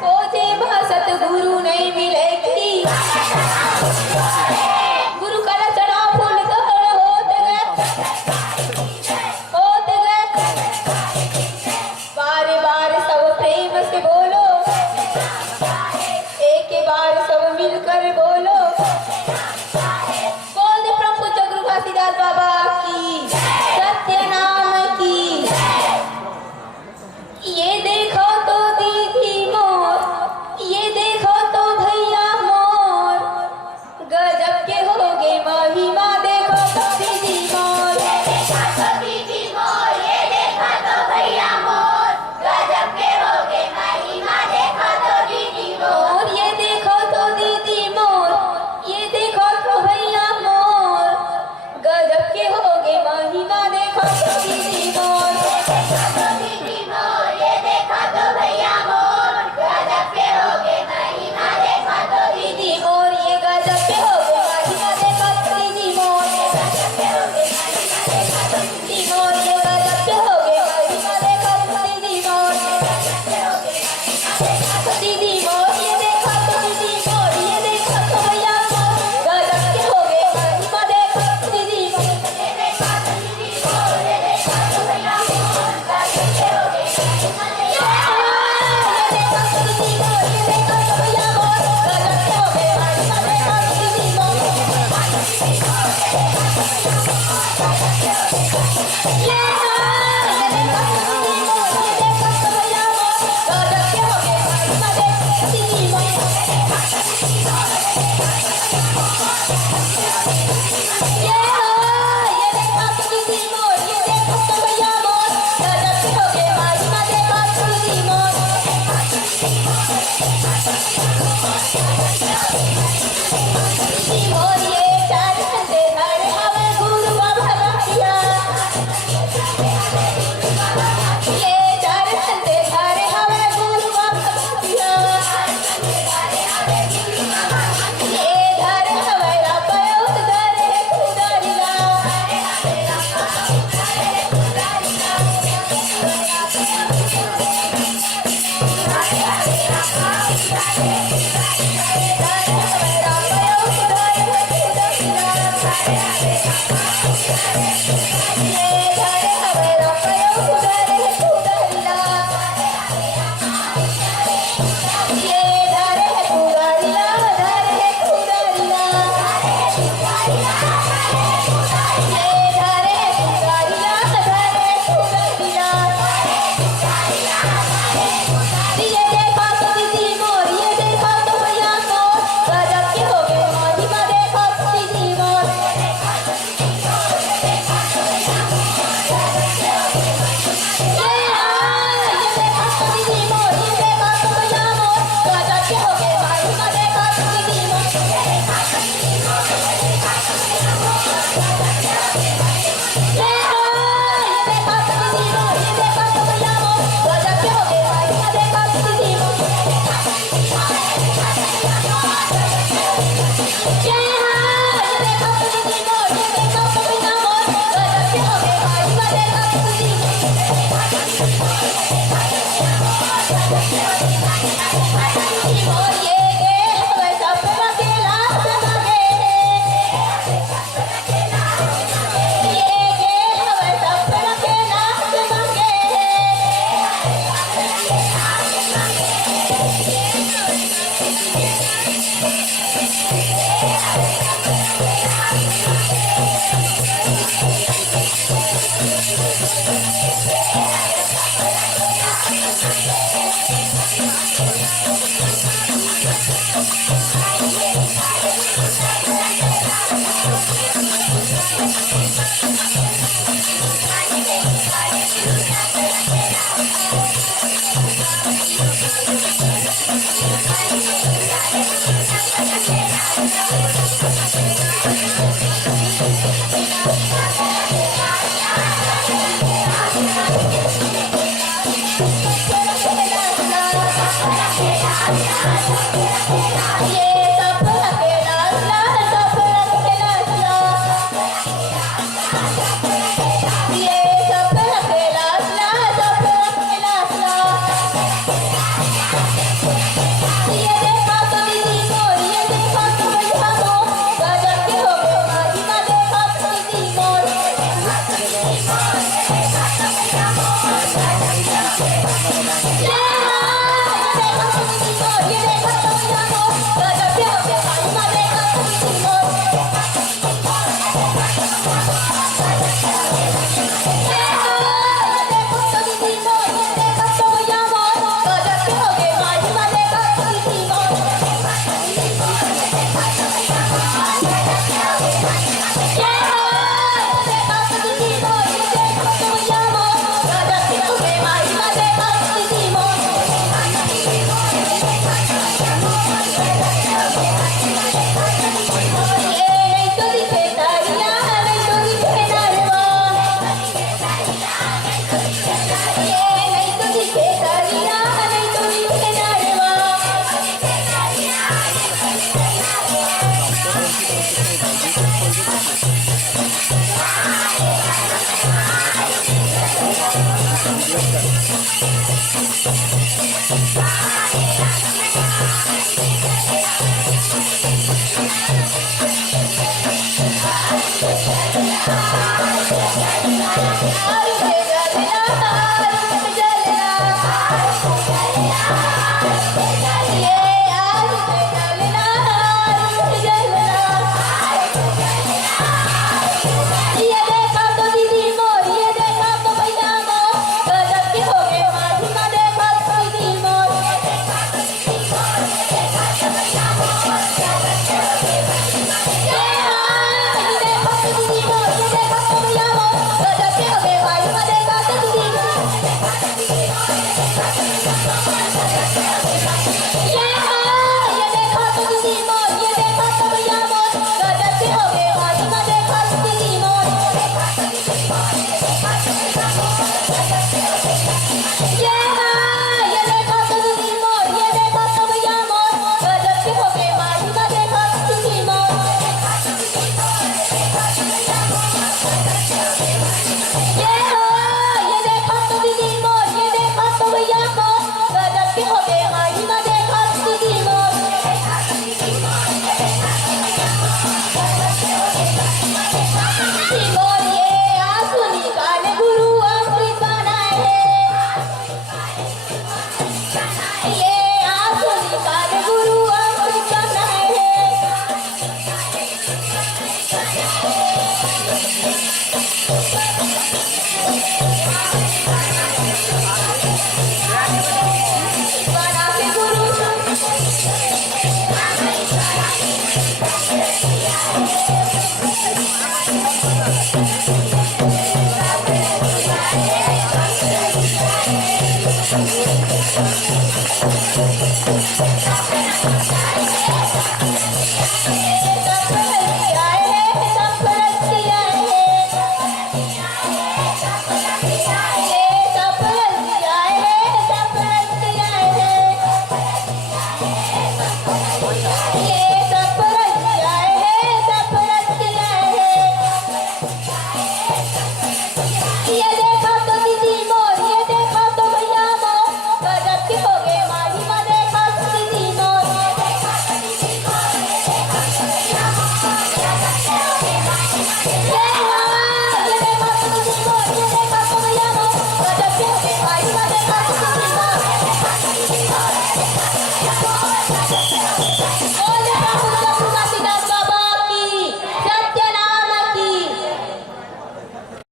खोजे भासत गुरु नहीं मिलेगी। गुरु कला चढ़ा फूल तोड़ होते गए बार बार सब प्रेम से बोलो, एक बार सब मिलकर बोलो। बोल दे प्रभु जगरू घासीदास बाबा की, सत्य नाम की। ये देखो तो दीदी मोर, ये देखो तो भैया मोर, गजब के हो गए महिमा देखो तो दीदी मोर। ये देखा तो दीदी मोर, ये देखा तो भैया मोर, गजब के हो गए महिमा देखो तो दीदी मोर। ये देखो तो दीदी मोर, ये देखो तो भैया मोर, गजब के हो गए महिमा देखो तो दीदी मोर। ये देखा तो दीदी मोर, ये देखा तो भैया मोर, गजब के हो गए महिमा देखो तो दीदी मोर। ये गजब के हो गए महिमा देखो तो दीदी मोर। ये गजब के हो गए महिमा देखो तो दीदी मोर। ये गजब के हो गए महिमा देखो तो दीदी मोर। दीदी मोर, ये देखो तो दीदी मोर, ये देखो तो भैया मोर, गजब के हो गए महिमा देखो तो दीदी मोर। ये देखो तो दीदी मोर, ये देखो तो भैया मोर, गजब के हो गए महिमा देखो तो दीदी मोर। ये देखो तो भैया मोर, गजब के हो गए महिमा देखो तो दीदी मोर। ये देखो तो दीदी मोर, ये देखो तो भैया मोर, गजब के हो गए महिमा देखो तो दीदी मोर। ये देखो तो दीदी मोर, ये देखो तो भैया मोर, गजब के हो गए महिमा देखो तो दीदी मोर। दीदी मोर, ये चार घंटे धरे हवे गुरु बाबा भक्तिया। ये चार घंटे धरे हवे गुरु बाबा भक्तिया। ये धरे हवे रपयोत धरे खुदारिया। Thank you.